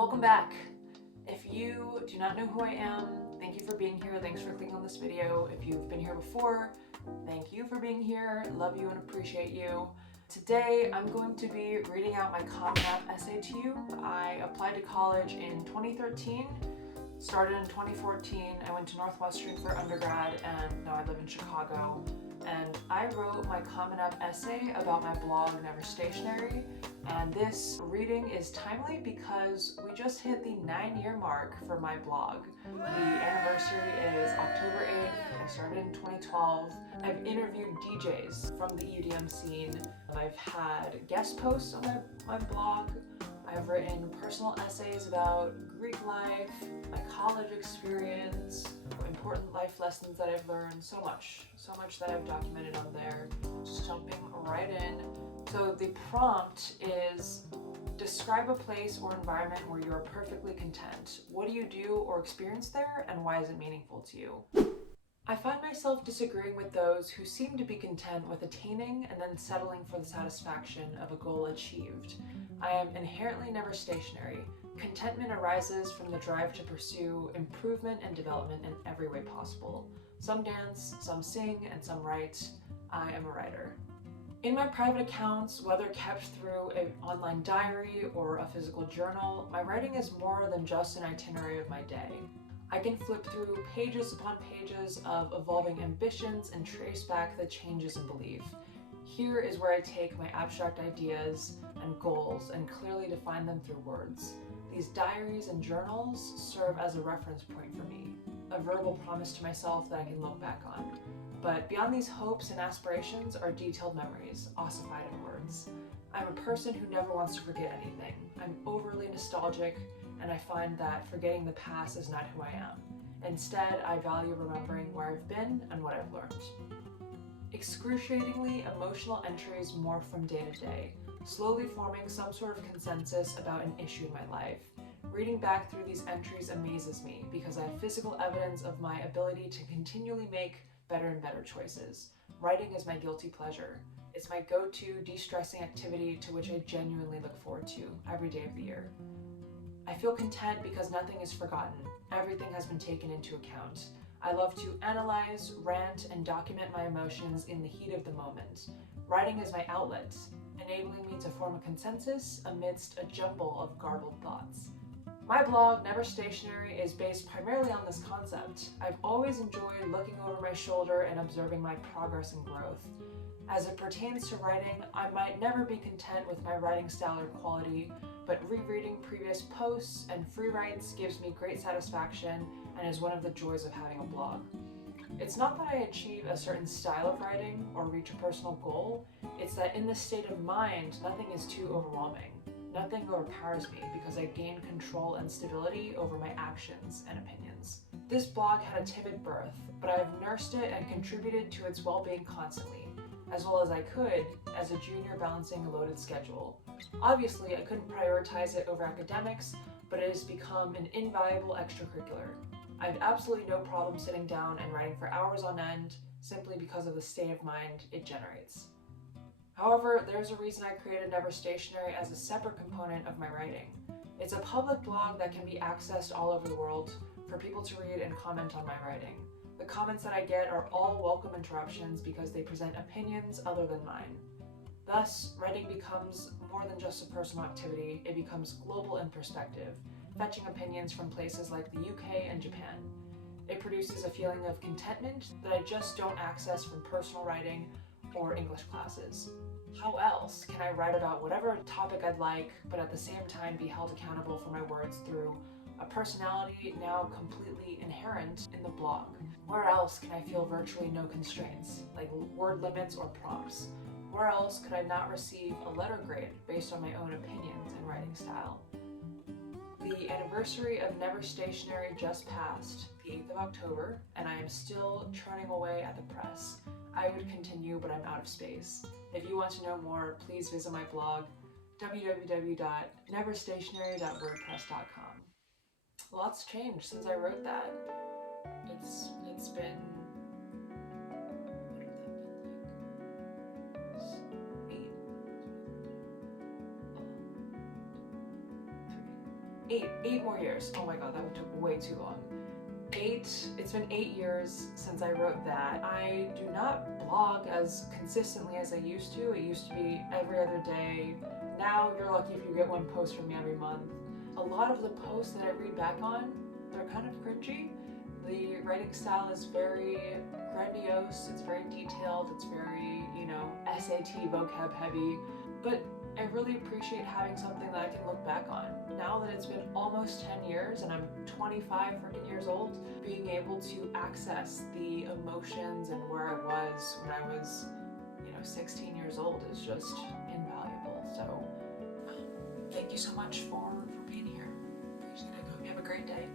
Welcome back. If you do not know who I am, thank you for being here. Thanks for clicking on this video. If you've been here before, thank you for being here. Love you and appreciate you. Today, I'm going to be reading out my Common App essay to you. I applied to college in 2013, started in 2014. I went to Northwestern for undergrad, and now I live in Chicago. And I wrote my Common App essay about my blog, Never Stationary. And this reading is timely because we just hit the 9-year mark for my blog. The anniversary is October 8th. I started in 2012. I've interviewed DJs from the EDM scene. I've had guest posts on my blog. I've written personal essays about Greek life, my college experience, important life lessons that I've learned, so much that I've documented on there. Just jumping right in. So the prompt is, describe a place or environment where you are perfectly content. What do you do or experience there, and why is it meaningful to you? I find myself disagreeing with those who seem to be content with attaining and then settling for the satisfaction of a goal achieved. I am inherently never stationary. Contentment arises from the drive to pursue improvement and development in every way possible. Some dance, some sing, and some write. I am a writer. In my private accounts, whether kept through an online diary or a physical journal, my writing is more than just an itinerary of my day. I can flip through pages upon pages of evolving ambitions and trace back the changes in belief. Here is where I take my abstract ideas and goals and clearly define them through words. These diaries and journals serve as a reference point for me, a verbal promise to myself that I can look back on. But beyond these hopes and aspirations are detailed memories, ossified in words. I'm a person who never wants to forget anything. I'm overly nostalgic, and I find that forgetting the past is not who I am. Instead, I value remembering where I've been and what I've learned. Excruciatingly emotional entries morph from day to day, slowly forming some sort of consensus about an issue in my life. Reading back through these entries amazes me because I have physical evidence of my ability to continually make better and better choices. Writing is my guilty pleasure. It's my go-to de-stressing activity to which I genuinely look forward to every day of the year. I feel content because nothing is forgotten. Everything has been taken into account. I love to analyze, rant, and document my emotions in the heat of the moment. Writing is my outlet, enabling me to form a consensus amidst a jumble of garbled thoughts. My blog, Never Stationary, is based primarily on this concept. I've always enjoyed looking over my shoulder and observing my progress and growth. As it pertains to writing, I might never be content with my writing style or quality, but rereading previous posts and free writes gives me great satisfaction and is one of the joys of having a blog. It's not that I achieve a certain style of writing or reach a personal goal, it's that in this state of mind, nothing is too overwhelming. Nothing overpowers me because I gain control and stability over my actions and opinions. This blog had a timid birth, but I have nursed it and contributed to its well-being constantly, as well as I could as a junior balancing a loaded schedule. Obviously, I couldn't prioritize it over academics, but it has become an invaluable extracurricular. I have absolutely no problem sitting down and writing for hours on end simply because of the state of mind it generates. However, there's a reason I created Never Stationary as a separate component of my writing. It's a public blog that can be accessed all over the world for people to read and comment on my writing. The comments that I get are all welcome interruptions because they present opinions other than mine. Thus, writing becomes more than just a personal activity, it becomes global in perspective, fetching opinions from places like the UK and Japan. It produces a feeling of contentment that I just don't access from personal writing or English classes. How else can I write about whatever topic I'd like, but at the same time be held accountable for my words through a personality now completely inherent in the blog? Where else can I feel virtually no constraints, like word limits or prompts? Where else could I not receive a letter grade based on my own opinions and writing style? The anniversary of Never Stationary just passed, the 8th of October, and I am still churning away at the press. I would continue, but I'm out of space. If you want to know more, please visit my blog, www.neverstationary.wordpress.com. Lots changed since I wrote that. It's been, what have that been like? 8 more years. Oh my god, that took way too long. It's been 8 years since I wrote that. I do not blog as consistently as I used to. It used to be every other day. Now you're lucky if you get one post from me every month. A lot of the posts that I read back on, they're kind of cringy. The writing style is very grandiose, it's very detailed, it's very, SAT vocab heavy, but I really appreciate having something that I can look back on. Now that it's been almost 10 years and I'm 25 freaking years old, being able to access the emotions and where I was when I was, 16 years old is just invaluable. So thank you so much for being here. Appreciate it. Hope you have a great day.